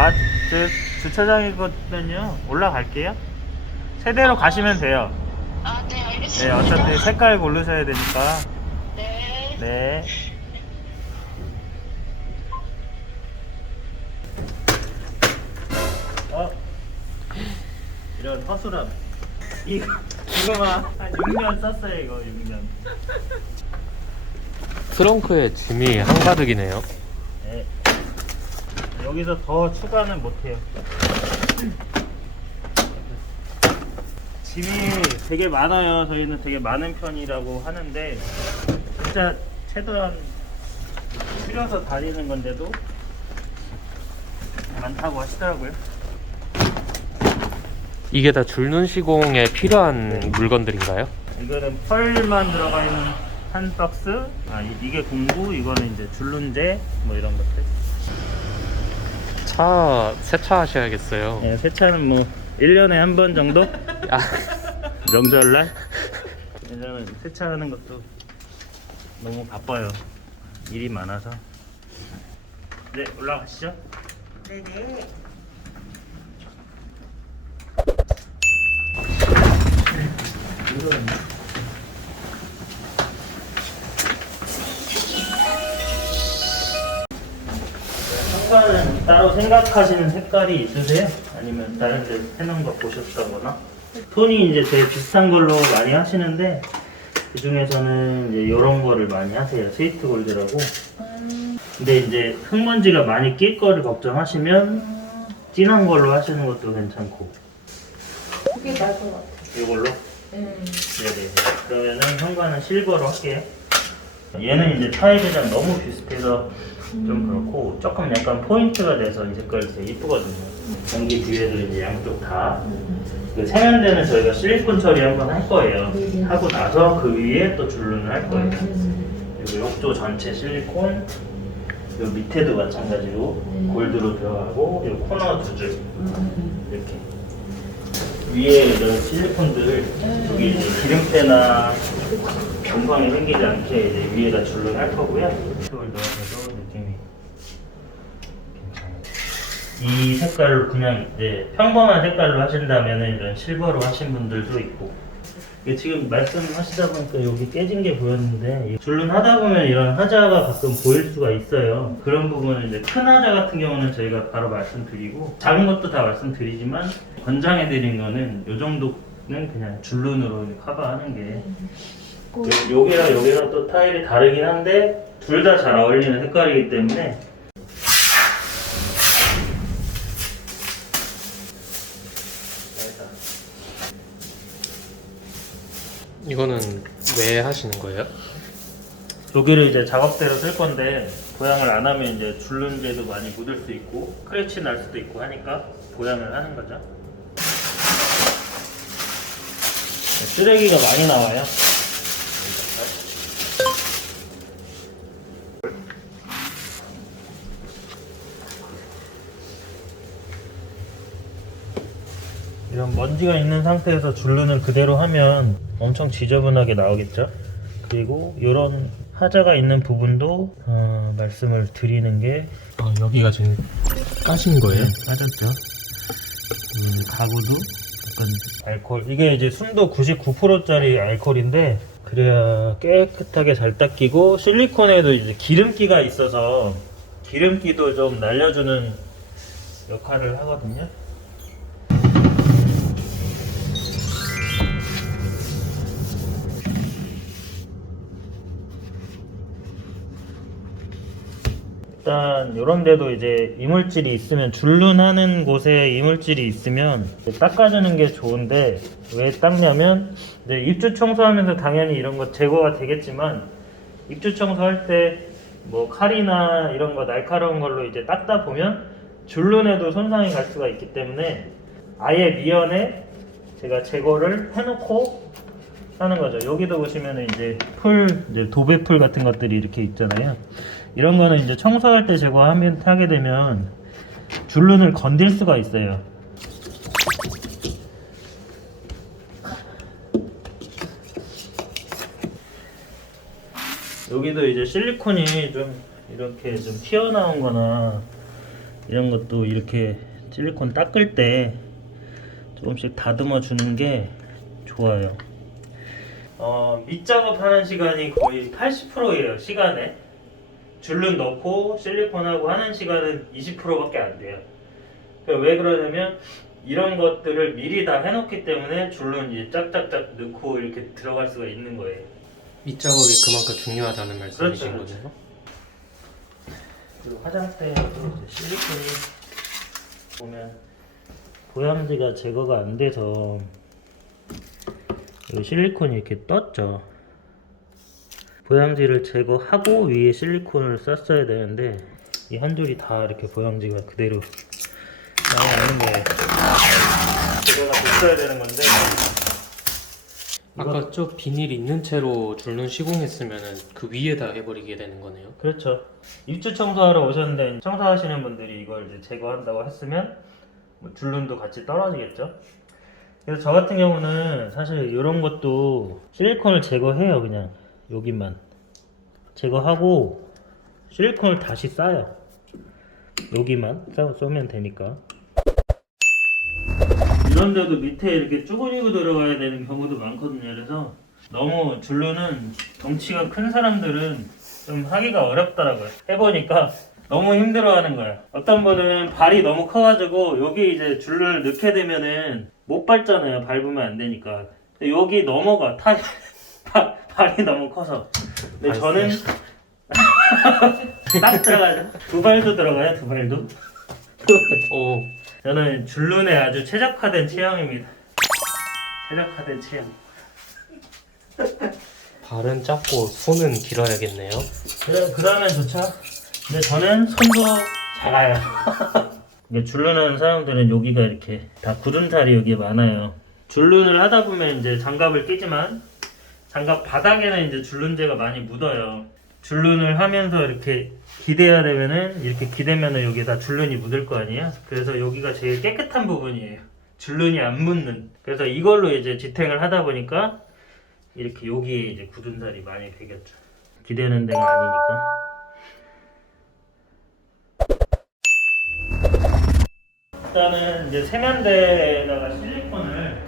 아, 주차장이거든요. 올라갈게요. 세대로 가시면 돼요. 아, 네, 네, 알겠습니다. 어차피 색깔 고르셔야 되니까. 네. 네. 어? 이런 허술함. 이거만 한 6년 썼어요, 이거 6년. 트렁크에 짐이 한가득이네요. 네. 여기서 더 추가는 못해요. 짐이 되게 많아요. 저희는 되게 많은 편이라고 하는데 진짜 최대한 줄여서 다니는 건데도 많다고 하시더라고요. 이게 다 줄눈 시공에 필요한 네. 물건들인가요? 이거는 펄만 들어가 있는 한 박스. 이게 공구, 이거는 이제 줄눈제 뭐 이런 것들. 차 세차하셔야겠어요. 네, 세차는 뭐 1년에 한 번 정도? 아, 명절날? 왜냐면 세차하는 것도 너무 바빠요. 일이 많아서. 네, 올라가시죠. 네네. 이건 색깔은 따로 생각하시는 색깔이 있으세요? 아니면 다른 데 해놓은 거 보셨다거나? 톤이 이제 되게 비슷한 걸로 많이 하시는데 그 중에서는 이제 이런 거를 많이 하세요. 스위트 골드라고. 근데 이제 흙먼지가 많이 낄 거를 걱정하시면 진한 걸로 하시는 것도 괜찮고. 그게 나을 것 같아. 이걸로? 네네. 그러면은 현관은 실버로 할게요. 얘는 이제 타일이랑 너무 비슷해서 좀 그렇고 조금 약간 포인트가 돼서 이 색깔이 되게 이쁘거든요. 전기 뒤에도 이제 양쪽 다. 그 세면대는 저희가 실리콘 처리 한번 할 거예요. 하고 나서 그 위에 또 줄눈을 할 거예요. 그리고 욕조 전체 실리콘, 요 밑에도 마찬가지로 골드로 들어가고 요 코너 두 줄 이렇게. 위에 이런 실리콘들 여기 이제 기름때나 곰팡이 생기지 않게 이제 위에다 줄눈 할 거고요. 이걸 넣어서도 느낌이 괜찮아요. 이 색깔로 그냥 이제 평범한 색깔로 하신다면 이런 실버로 하신 분들도 있고. 이게 지금 말씀하시다 보니까 여기 깨진 게 보였는데 줄눈 하다 보면 이런 하자가 가끔 보일 수가 있어요. 그런 부분은 이제 큰 하자 같은 경우는 저희가 바로 말씀드리고 작은 것도 다 말씀드리지만 권장해 드린 거는 요 정도는 그냥 줄눈으로 커버하는 게 여기랑 또 타일이 다르긴 한데 둘 다 잘 어울리는 색깔이기 때문에 이거는 왜 하시는 거예요? 여기를 이제 작업대로 쓸 건데 보양을 안 하면 이제 줄눈제도 많이 묻을 수 있고 크래치 날 수도 있고 하니까 보양을 하는 거죠. 쓰레기가 많이 나와요. 이런 먼지가 있는 상태에서 줄눈을 그대로 하면 엄청 지저분하게 나오겠죠. 그리고 이런 하자가 있는 부분도 말씀을 드리는 게 여기가 지금 까신 거예요? 빠졌죠. 가구도 약간 알코올, 이게 이제 순도 99%짜리 알코올인데 그래야 깨끗하게 잘 닦이고 실리콘에도 이제 기름기가 있어서 기름기도 좀 날려주는 역할을 하거든요. 일단 이런 데도 이제 이물질이 있으면 줄눈하는 곳에 이물질이 있으면 닦아주는 게 좋은데 왜 닦냐면 이제 입주 청소하면서 당연히 이런 거 제거가 되겠지만 입주 청소할 때 뭐 칼이나 이런 거 날카로운 걸로 이제 닦다 보면 줄눈에도 손상이 갈 수가 있기 때문에 아예 미연에 제가 제거를 해놓고 하는 거죠. 여기도 보시면은 이제 이제 도배풀 같은 것들이 이렇게 있잖아요. 이런 거는 이제 청소할 때 하게 되면 줄눈을 건들 수가 있어요. 여기도 이제 실리콘이 좀 이렇게 좀 튀어나온 거나 이런 것도 이렇게 실리콘 닦을 때 조금씩 다듬어 주는 게 좋아요. 밑작업 하는 시간이 거의 80%예요. 시간에 줄눈 넣고 실리콘하고 하는 시간은 20%밖에 안 돼요. 그러니까 왜 그러냐면 이런 것들을 미리 다 해놓기 때문에 줄눈 이제 짝짝짝 넣고 이렇게 들어갈 수가 있는 거예요. 밑작업이 그만큼 중요하다는 말씀이신 그렇죠. 거죠? 그리고 화장대에도 실리콘이 보면 보양지가 제거가 안 돼서 여기 실리콘이 이렇게 떴죠. 보양지를 제거하고 위에 실리콘을 썼어야 되는데 이 한 줄이 다 이렇게 보양지가 그대로 나와 있는 거예요. 제거가 됐어야 되는 건데 아까 저 비닐 있는 채로 줄눈 시공했으면은 그 위에다 해버리게 되는 거네요. 그렇죠. 입주 청소하러 오셨는데 청소하시는 분들이 이걸 이제 제거한다고 했으면 뭐 줄눈도 같이 떨어지겠죠. 그래서 저 같은 경우는 사실 이런 것도 실리콘을 제거해요. 그냥 여기만 제거하고 실리콘을 다시 싸요. 여기만 쏘면 되니까. 이런데도 밑에 이렇게 쭈그리고 들어가야 되는 경우도 많거든요. 그래서 너무 줄눈은 덩치가 큰 사람들은 좀 하기가 어렵더라고요. 해보니까 너무 힘들어하는 거예요. 어떤 분은 발이 너무 커가지고 여기 이제 줄눈을 넣게 되면은 못 밟잖아요. 밟으면 안 되니까. 근데 여기 넘어가. 발이 너무 커서. 근데 저는 딱 들어가죠. 두 발도 들어가요. 두 발도. 오, 저는 줄눈에 아주 최적화된 체형입니다. 최적화된 체형. 발은 작고 손은 길어야겠네요. 그러면 좋죠. 근데 저는 손도 작아요. 이게 줄눈하는 사람들은 여기가 이렇게 다 굳은 살이 여기에 많아요. 줄눈을 하다 보면 이제 장갑을 끼지만 장갑 바닥에는 이제 줄눈제가 많이 묻어요. 줄눈을 하면서 이렇게 기대야 되면은 이렇게 기대면은 여기다 줄눈이 묻을 거 아니에요. 그래서 여기가 제일 깨끗한 부분이에요. 줄눈이 안 묻는. 그래서 이걸로 이제 지탱을 하다 보니까 이렇게 여기에 이제 굳은 살이 많이 배겼죠. 기대는 데가 아니니까. 일단은 이제 세면대에다가 실리콘을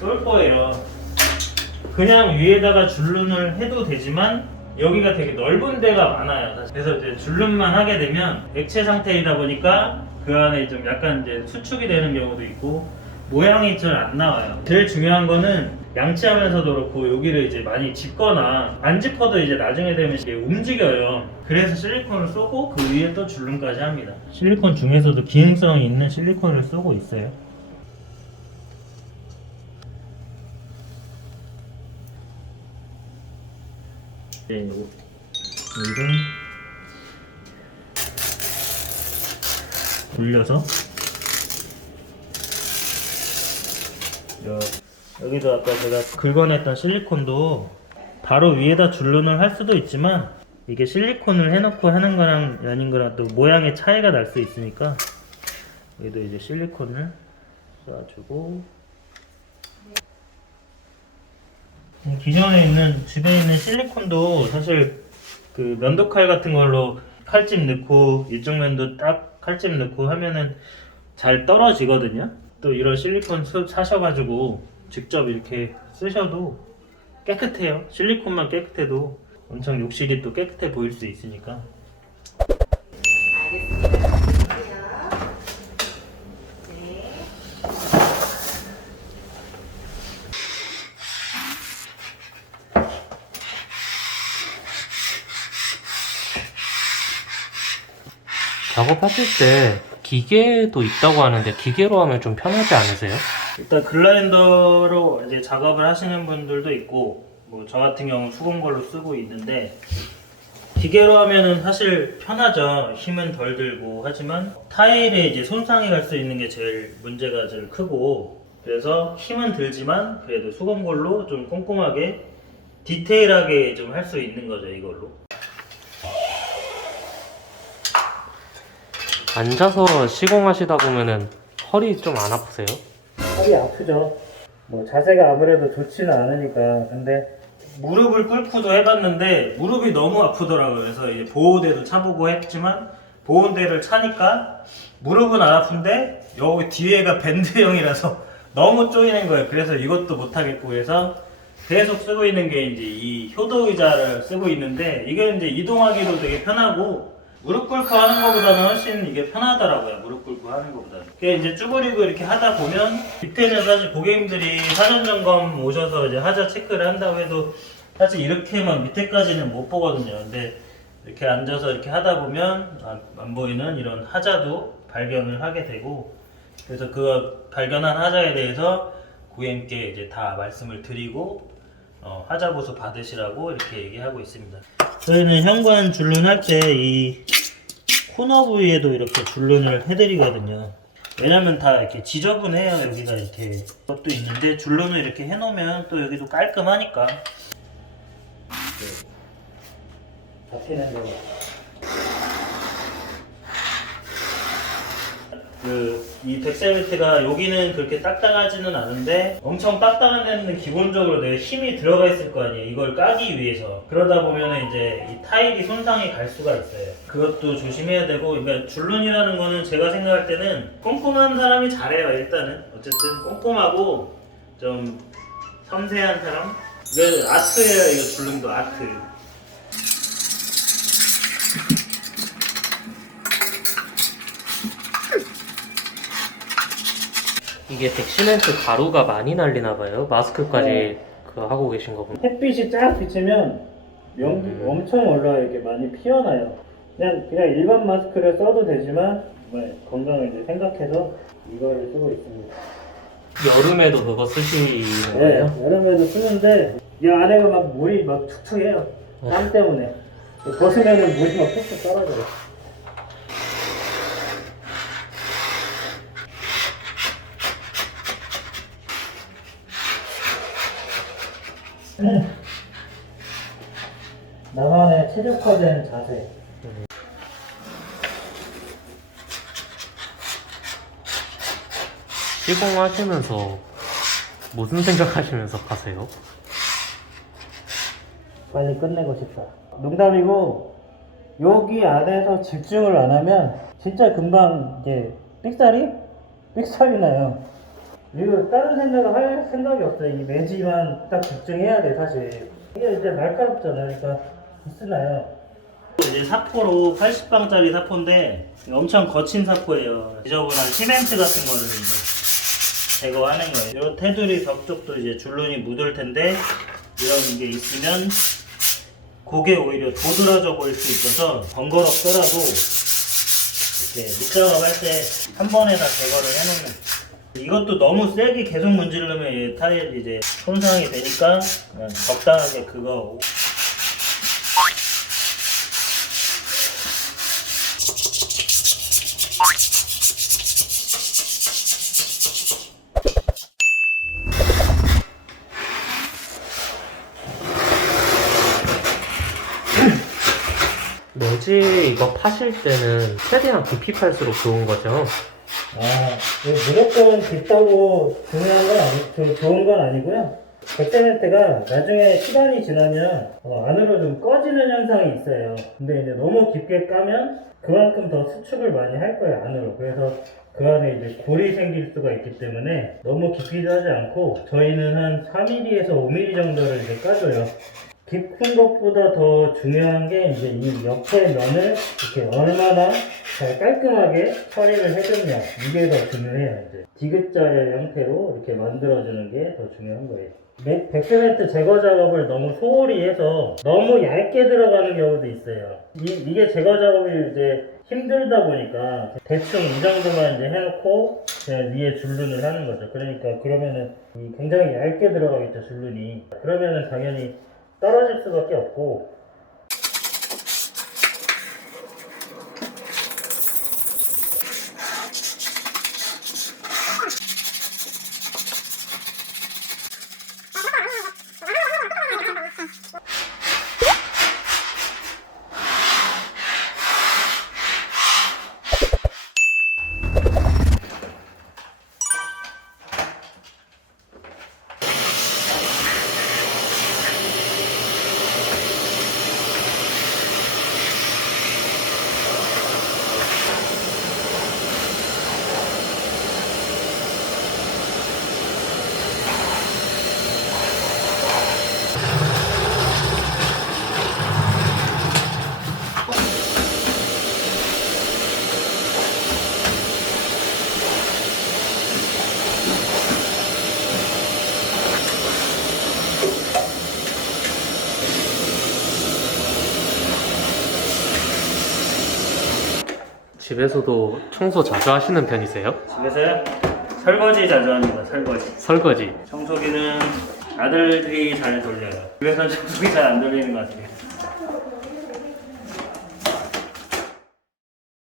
쏠 거예요. 그냥 위에다가 줄눈을 해도 되지만 여기가 되게 넓은 데가 많아요. 사실. 그래서 이제 줄눈만 하게 되면 액체 상태이다 보니까 그 안에 좀 약간 이제 수축이 되는 경우도 있고 모양이 잘 안 나와요. 제일 중요한 거는 양치하면서도 그렇고 여기를 이제 많이 짚거나 안 짚어도 이제 나중에 되면 이게 움직여요. 그래서 실리콘을 쏘고 그 위에 또 줄눈까지 합니다. 실리콘 중에서도 기능성이 있는 실리콘을 쏘고 있어요. 네, 여기를 돌려서 여기도 아까 제가 긁어냈던 실리콘도 바로 위에다 줄눈을 할 수도 있지만 이게 실리콘을 해놓고 하는 거랑 아닌 거랑 또 모양의 차이가 날 수 있으니까 여기도 이제 실리콘을 쏴주고 기존에 있는 집에 있는 실리콘도 사실 그 면도칼 같은 걸로 칼집 넣고 이쪽 면도 딱 칼집 넣고 하면은 잘 떨어지거든요. 또 이런 실리콘 사셔가지고 직접 이렇게 쓰셔도 깨끗해요. 실리콘만 깨끗해도 엄청 욕실이 또 깨끗해 보일 수 있으니까. 알겠습니다. 네. 작업하실 때 기계도 있다고 하는데 기계로 하면 좀 편하지 않으세요? 일단 글라인더로 이제 작업을 하시는 분들도 있고 뭐 저 같은 경우 수공걸로 쓰고 있는데 기계로 하면은 사실 편하죠. 힘은 덜 들고 하지만 타일에 이제 손상이 갈 수 있는 게 제일 문제가 제일 크고 그래서 힘은 들지만 그래도 수공걸로 좀 꼼꼼하게 디테일하게 좀 할 수 있는 거죠. 이걸로. 앉아서 시공하시다 보면은 허리 좀 안 아프세요? 허리 아프죠. 뭐 자세가 아무래도 좋지는 않으니까. 근데 무릎을 꿇고도 해봤는데 무릎이 너무 아프더라고요. 그래서 이제 보호대도 차보고 했지만 보온대를 차니까 무릎은 안 아픈데 여기 뒤에가 밴드형이라서 너무 쪼이는 거예요. 그래서 이것도 못 하겠고 그래서 계속 쓰고 있는 게 이제 이 효도 의자를 쓰고 있는데 이게 이제 이동하기도 되게 편하고 무릎 꿇고 하는 것보다는 훨씬 이게 편하더라고요. 무릎 꿇고 하는 것보다는. 그게 이제 쭈그리고 이렇게 하다 보면 밑에는 사실 고객님들이 사전 점검 오셔서 이제 하자 체크를 한다고 해도 사실 이렇게만 밑에까지는 못 보거든요. 근데 이렇게 앉아서 이렇게 하다 보면 안 보이는 이런 하자도 발견을 하게 되고 그래서 그 발견한 하자에 대해서 고객님께 이제 다 말씀을 드리고 하자 보수 받으시라고 이렇게 얘기하고 있습니다. 저희는 현관 줄눈할 때 이 코너 부위에도 이렇게 줄눈을 해드리거든요. 왜냐면 다 이렇게 지저분해요. 여기가 이렇게 것도 있는데 줄눈을 이렇게 해놓으면 또 여기도 깔끔하니까 잡히는 거. 이 덱셀매트가 여기는 그렇게 딱딱하지는 않은데 엄청 딱딱한 데는 기본적으로 내 힘이 들어가 있을 거 아니에요. 이걸 까기 위해서. 그러다 보면 이제 이 타일이 손상이 갈 수가 있어요. 그것도 조심해야 되고, 그러니까 줄눈이라는 거는 제가 생각할 때는 꼼꼼한 사람이 잘해요. 일단은 어쨌든 꼼꼼하고 좀 섬세한 사람. 이거 아트예요. 이거 줄눈도 아트. 이게 덱시멘트 가루가 많이 날리나 봐요. 마스크까지 네. 그거 하고 계신 거 보면. 햇빛이 쫙 비치면 연기 엄청 올라와요. 이게 많이 피어나요. 그냥 일반 마스크를 써도 되지만 정말 건강을 이제 생각해서 이거를 쓰고 있습니다. 여름에도 그거 쓰시는 네, 거예요? 여름에도 쓰는데 이 안에가 막 물이 막 툭툭해요. 땀 때문에 벗으면은 물이 막 툭툭 떨어져요. 나만의 최적화된 자세. 시공하시면서 무슨 생각하시면서 가세요? 빨리 끝내고 싶다. 농담이고 여기 안에서 집중을 안 하면 진짜 금방 이게 삑살이 나요. 이거 다른 생각을 할 생각이 없어요. 이 매지만 딱 집중해야 돼 사실. 이게 이제 날카롭잖아요. 그러니까 있으나요? 이제 사포로 80방짜리 사포인데 엄청 거친 사포예요. 지저분한 시멘트 같은 거를 이제 제거하는 거예요. 이 테두리 벽 쪽도 이제 줄눈이 묻을 텐데 이런 게 있으면 그게 오히려 도드라져 보일 수 있어서 번거롭더라도 이렇게 밑작업할 때 한 번에 다 제거를 해놓는. 이것도 너무 세게 계속 문지르면 이 타일이 이제 손상이 되니까 그냥 적당하게 그거. 매지 이거 파실 때는 최대한 깊이 팔수록 좋은 거죠? 무조건 깊다고 중요한 건 좋은 건 아니고요. 덱셀매트가 나중에 시간이 지나면 안으로 좀 꺼지는 현상이 있어요. 근데 이제 너무 깊게 까면 그만큼 더 수축을 많이 할 거예요, 안으로. 그래서 그 안에 이제 골이 생길 수가 있기 때문에 너무 깊이도 하지 않고 저희는 한 4mm에서 5mm 정도를 이제 까줘요. 깊은 것보다 더 중요한 게 이제 이 옆에 면을 이렇게 얼마나 잘 깔끔하게 처리를 해줬냐, 이게 더 중요해요. 이제 디귿자의 형태로 이렇게 만들어주는 게 더 중요한 거예요. 덱셀매트 제거 작업을 너무 소홀히 해서 너무 얇게 들어가는 경우도 있어요. 이게 제거 작업이 이제 힘들다 보니까 대충 이 정도만 이제 해놓고 그냥 위에 줄눈을 하는 거죠. 그러니까 그러면은 굉장히 얇게 들어가겠죠, 줄눈이. 그러면은 당연히 떨어질 수밖에 없고. 집에서도 청소 자주 하시는 편이세요? 집에서요? 설거지 자주 합니다. 설거지. 설거지. 청소기는 아들들이 잘 돌려요. 집에서 청소기 잘 안 돌리는 것 같아요.